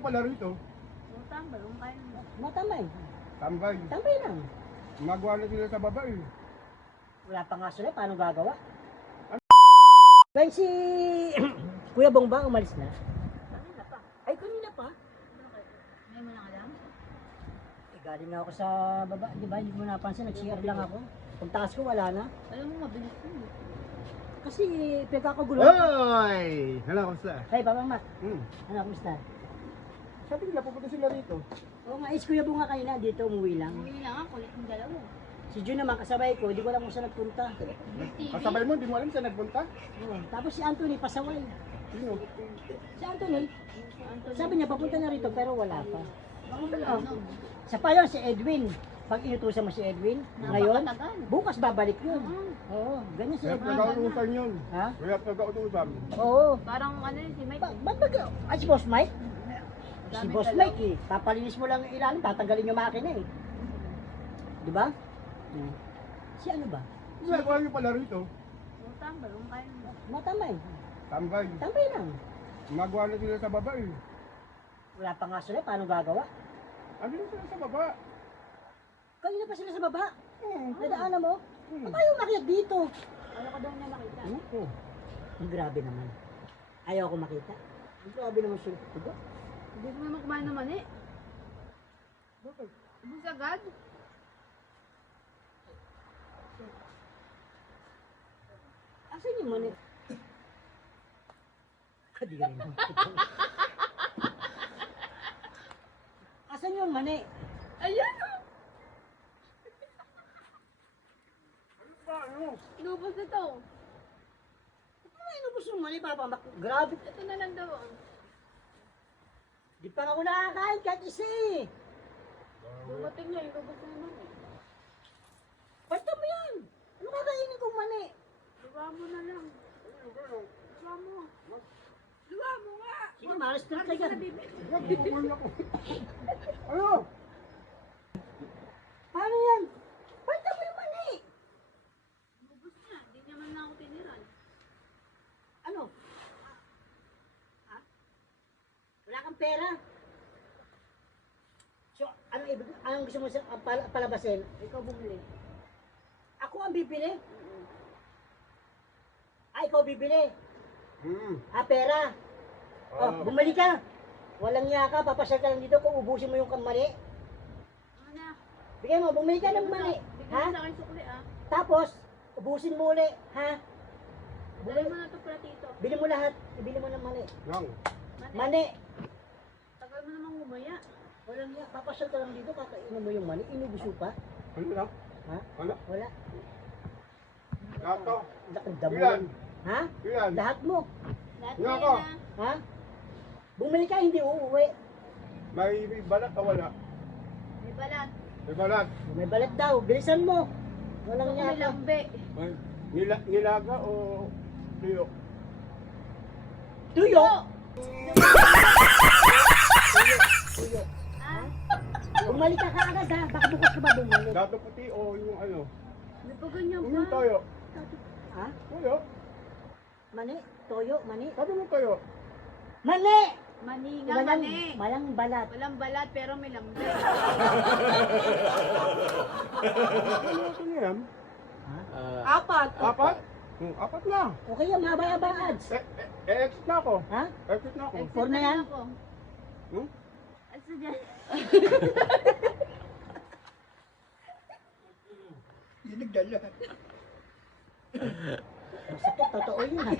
Pala rito, Tambay, kung kaya mo. Matambay. tambay. Tambay lang. Gumagawa na sila sa baba eh. Wala pa nga sila, paano gagawa? Kaya si Kuya Bongbang umalis na. Kanina pa. Ay, kanina pa. Ngayon mo lang alam? Eh, galing na ako sa baba, di ba? Hindi mo napansin, nag-CR lang ako. Pagtaas ko, wala na. Alam mo, mabilis yun. Kasi pinagkakagulo. Hoy! Hala, kamusta? Hey, Papa Mac. Hmm. Ano, kumusta? Sabi nila, pupunta sila rito. Oo nga, is Kuya Bunga kayo na, dito umuwi lang. Umuwi lang ako, kulit ng dalawa. Si Jun naman, kasabay ko, hindi ko alam kung saan nagpunta. Kasabay mo, di mo alam saan nagpunta? Oo. Tapos si Anthony, pasaway. Sino? Si Anthony, sabi niya, papunta na rito, pero wala pa. Ano? Sa pa yun, si Edwin. Pag inutusan mo si Edwin, ngayon, bukas babalik yun. Oo, ganyan si Kaya Edwin. nag-autusan yun. Ha? Kaya nag-autusan. Oo. Parang ano yun, si Mike. Ba't ay si Boss Mike? Si Boss Mike eh. Papalinis mo lang yung ilalim, tatanggalin yung makina eh. Di ba? Hmm. Si ano ba? Ginagawa niyo pala rito, Tambay, kung kaya mo. Matambay. tambay. Tambay lang. Gumagawa na sila sa baba eh. Wala pa nga sila, paano gagawa? Ano yung sila sa baba? Kanina pa sila sa baba. Hmm. Nadaanan mo? Hmm. Ba't ayaw makiyak dito? Ayaw ko daw niya makita. Oo. Ang grabe naman. Ayaw ko makita. Ang grabe naman siya. Diba? Hindi ko naman kumain naman eh. Bakit? Ubus agad. Asan yung mani? Kadiri naman. Asan yung mani? Ayan o! Ano? Inubos na to. Ano inubos yung mani, Papa Mac? Grabe. Ito na lang daw. Di pa nga ako nakakain kahit isa eh. Dumating niya, inubos na naman eh. Basta mo yan. Ano kakainin kong mani? Luwa mo na lang. Luwa mo. Luwa mo nga. Sige, malas na ka yan. Nagbubuhay ako. Ano? Paano yan? Basta mo yung mani. Inubos niya. Hindi niya man lang ako tiniran. Ano? Ha? Wala kang pera? So, anong gusto mo sa palabasin? Ikaw bumili. Ako ang bibili? Ah, ikaw bibili? Hmm. Ah, pera? Oh, bumalik ka. Walang niya ka, papasyal ka lang dito kung ubusin mo yung mani. Ano na? Bigay mo, bumili ka ng mani. Bigyan Ha? mo sa akin sukli ah. Tapos, ubusin mo uli. Ha? Dali mo na ito pala tito. Bili mo lahat. Ibili mo ng mani. Lang. Mani. Tagal mo namang umaya. Walang niya, papasyal ka lang dito, kakainan mo yung mani. Inubos mo pa. Ano lang? Ha? Ano? Wala. Lahat to. Lakang Ilan? damulan. Ha? Ilan? Lahat mo. Lahat Nga na ako. yan ah. Ha? Bumili ka, hindi uuwi. May balat o wala? May balat. May balat. May balat daw. Bilisan mo. Walang Ako niya may ka. lambe. May nilaga o tuyo? Tuyo! Tuyo. Ah, Bumalik ka kaagad ha. Baka bukas ka ba bumalik? Dato puti o yung ano? may pa ganyan Yung pa. toyo. Ha? Toyo? Mani? Toyo? Mani? Sabi mo toyo. Mani! Mani nga, Walang, mani. walang balat. Walang balat pero may lambe. Ano ito niyan? Ha? Apat. Apat? Apat na. Okay yan, mahaba-haba ads. Exit na ako. Ha? Exit na ako. Four na yan? Ako. Hmm? Asa dyan? Hindi nagdala. Masakit, totoo yun ha.